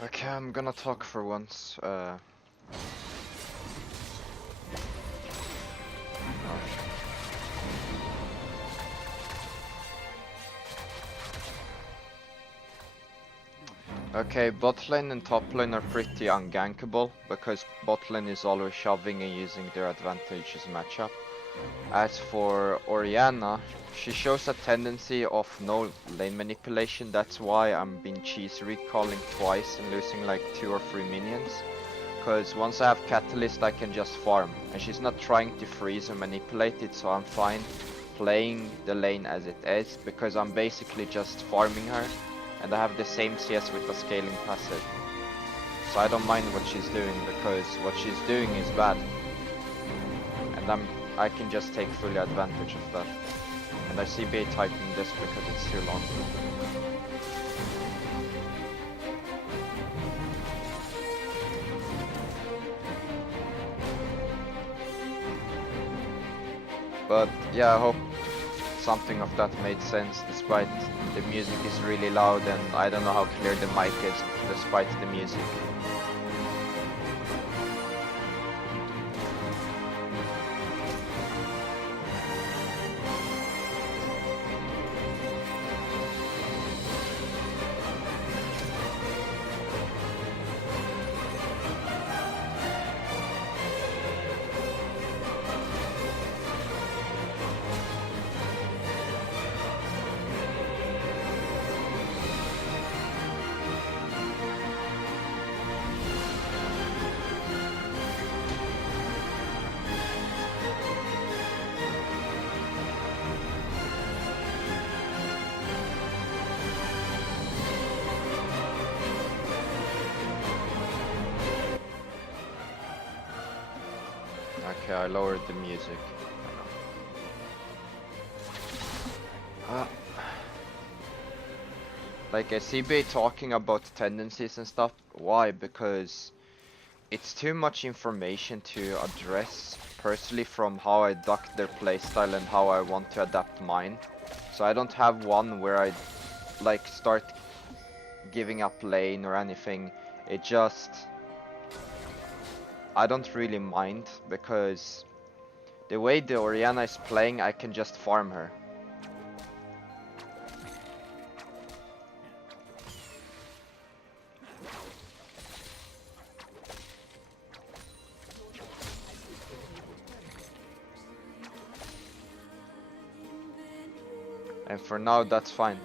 Okay, I'm gonna talk for once. Okay, bot lane and top lane are pretty ungankable because bot lane is always shoving and using their advantageous matchup. As for Orianna, she shows a tendency of no lane manipulation. That's why I'm been cheese recalling twice and losing like 2 or 3 minions. Cause once I have Catalyst I can just farm, and she's not trying to freeze or manipulate it, so I'm fine playing the lane as it is because I'm basically just farming her, and I have the same CS with the scaling passive. So I don't mind what she's doing because what she's doing is bad, and I can just take fully advantage of that. And I CBA typing this because it's too long. But yeah, I hope something of that made sense, despite the music is really loud and I don't know how clear the mic is despite the music. Okay, I lowered the music. Like I CBA talking about tendencies and stuff. Why? Because it's too much information to address personally from how I duck their playstyle and how I want to adapt mine. So I don't have one where I like start giving up lane or anything. It just, I don't really mind because the way the Orianna is playing, I can just farm her. And for now, that's fine.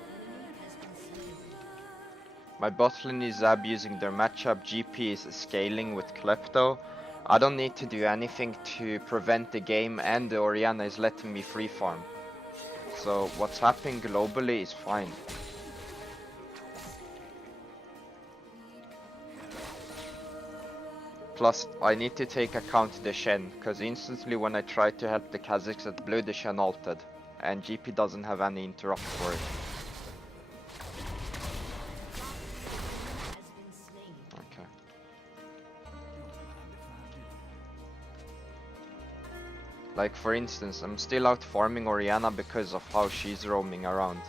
My bot lane is abusing their matchup, GP is scaling with Klepto. I don't need to do anything to prevent the game, and the Orianna is letting me free farm. So what's happening globally is fine. Plus, I need to take account the Shen, because instantly when I tried to help the Kazakhs at blue, the Shen ulted. And GP doesn't have any interrupt for it. Okay. Like for instance, I'm still out farming Orianna because of how she's roaming around.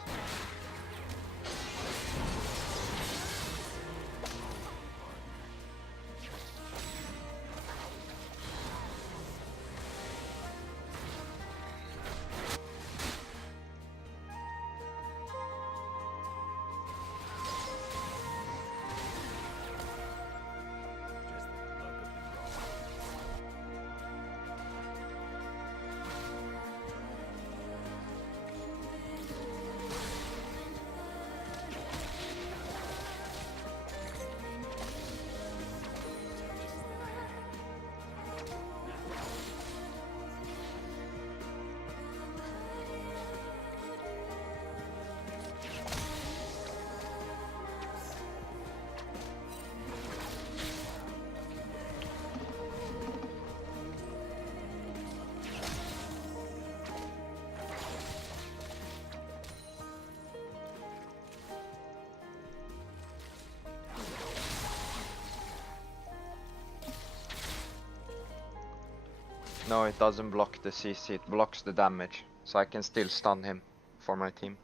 No, it doesn't block the CC, it blocks the damage. So I can still stun him for my team.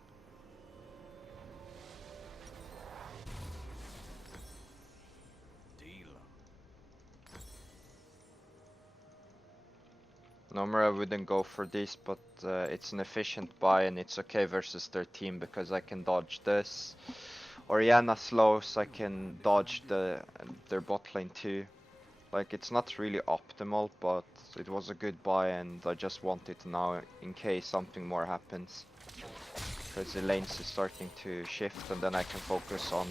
Normally I wouldn't go for this, but it's an efficient buy and it's okay versus their team because I can dodge this. Orianna slows, I can dodge their bot lane too. Like, it's not really optimal, but it was a good buy and I just want it now in case something more happens. Because the lanes is starting to shift and then I can focus on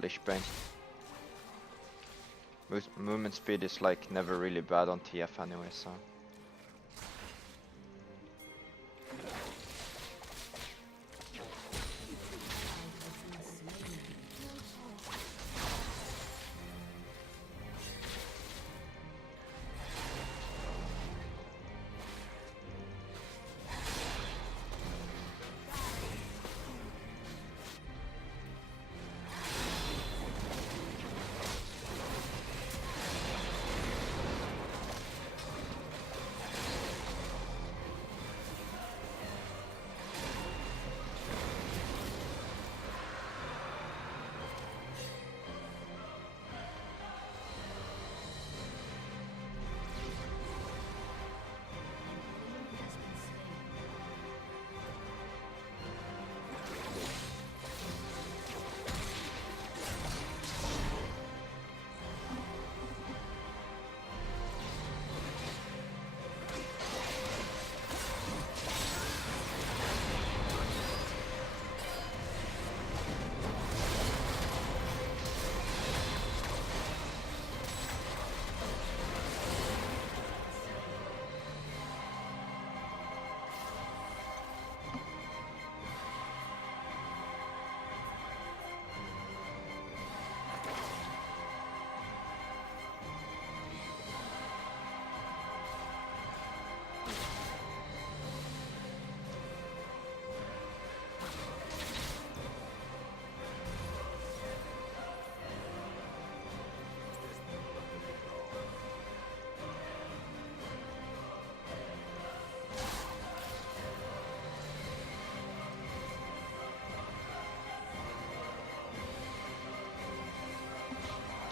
Lichbane. Movement speed is like never really bad on TF anyway, so...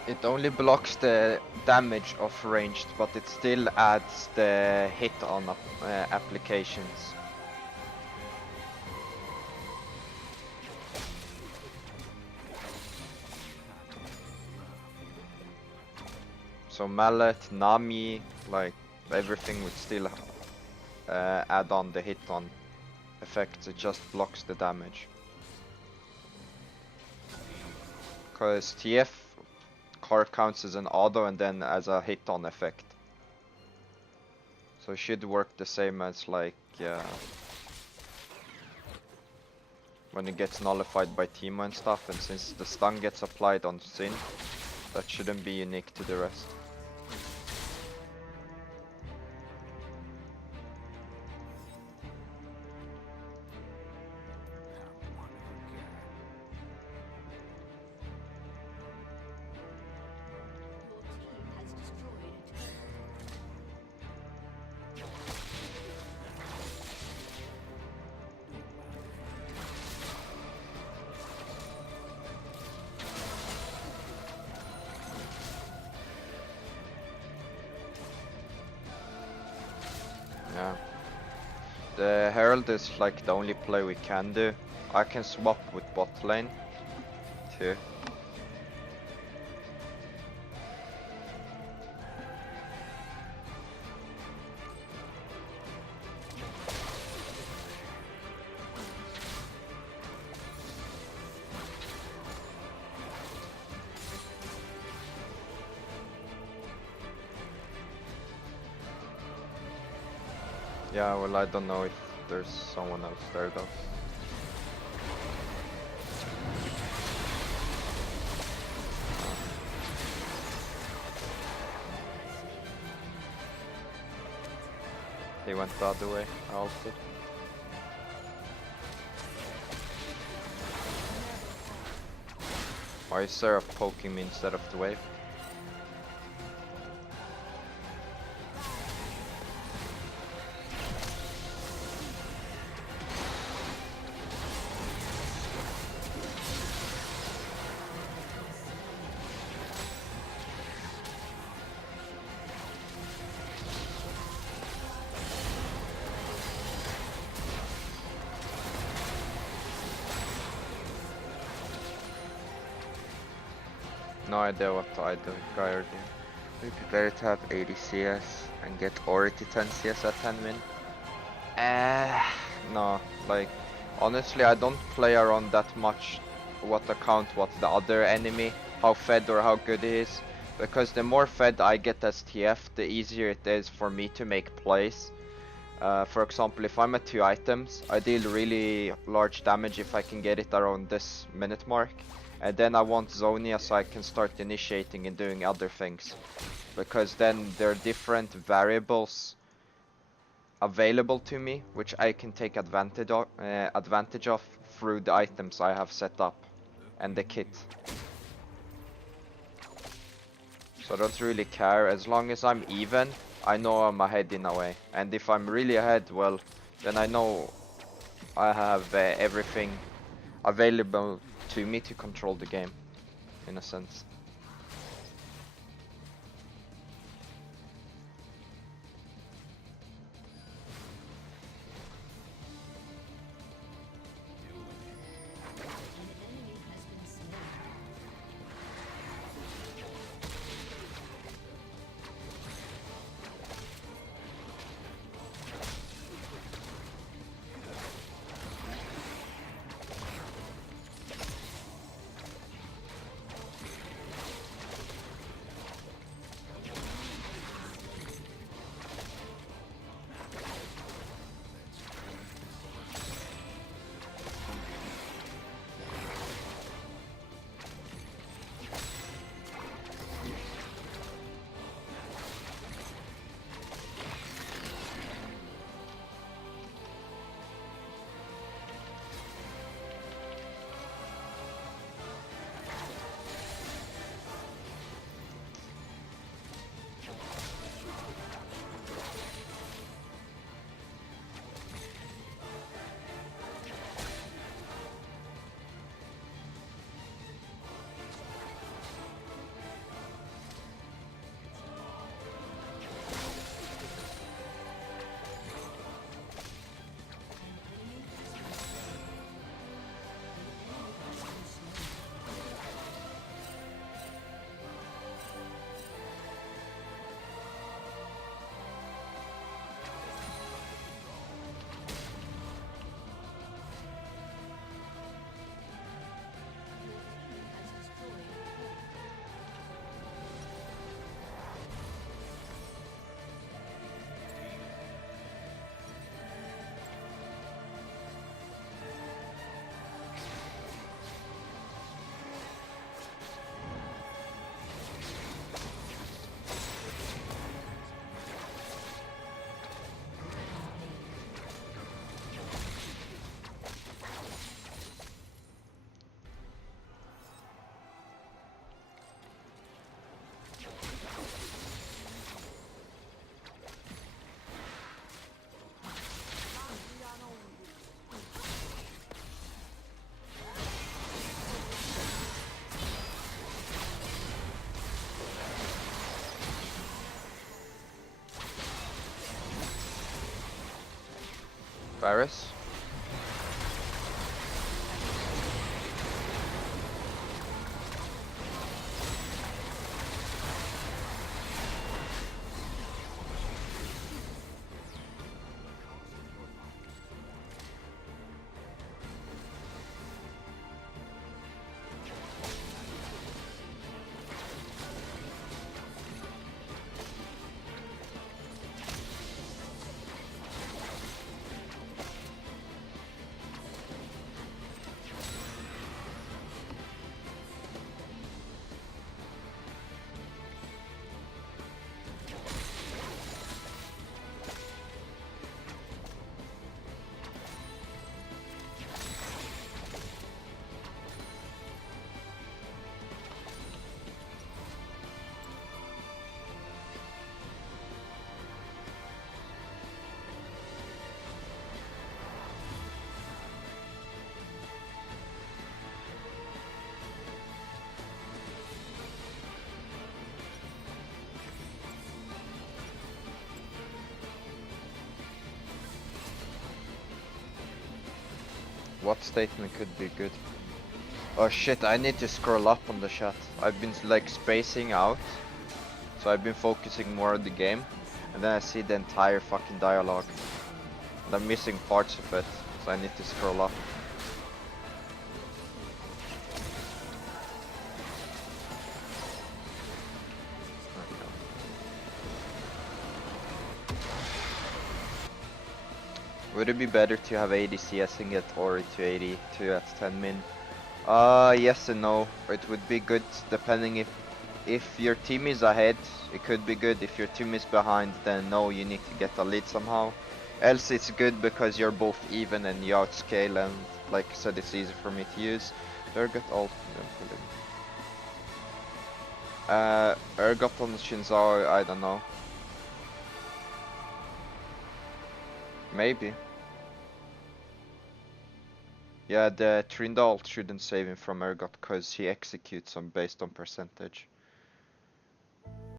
It only blocks the damage of ranged, but it still adds the hit on applications. So Mallet, Nami, like everything would still add on the hit on effects, it just blocks the damage. Cause TF car counts as an auto and then as a hit on effect. So it should work the same as like when it gets nullified by Teemo and stuff, and since the stun gets applied on Sin, that shouldn't be unique to the rest. Yeah. The Herald is like the only play we can do. I can swap with bot lane too. Yeah, well, I don't know if there's someone else there though. He went the other way, I ulted. Why is there a poking me instead of the wave? No idea what I do, guy or do. Would it be better to have 80 CS and get Ori to 10 CS at 10 min? No, like, honestly I don't play around that much what account, what the other enemy, how fed or how good he is. Because the more fed I get as TF, the easier it is for me to make plays. For example, if I'm at 2 items, I deal really large damage if I can get it around this minute mark. And then I want Zonia so I can start initiating and doing other things. Because then there are different variables available to me, which I can take advantage of through the items I have set up and the kit. So I don't really care, as long as I'm even, I know I'm ahead in a way. And if I'm really ahead, well, then I know I have everything available to me to control the game, in a sense. Varus. What statement could be good? Oh shit, I need to scroll up on the chat. I've been like spacing out, so I've been focusing more on the game, and then I see the entire fucking dialogue. And I'm missing parts of it, so I need to scroll up. Would it be better to have 80 CS and get Ori to 82 at 10 min? Yes and no. It would be good depending if your team is ahead, it could be good. If your team is behind, then no, you need to get a lead somehow. Else it's good because you're both even and you outscale, and like I said, it's easy for me to use. Urgot ult and then pull him. Urgot on Shinzao, I don't know. Maybe. Yeah, the Trinda ult shouldn't save him from Urgot because he executes him based on percentage.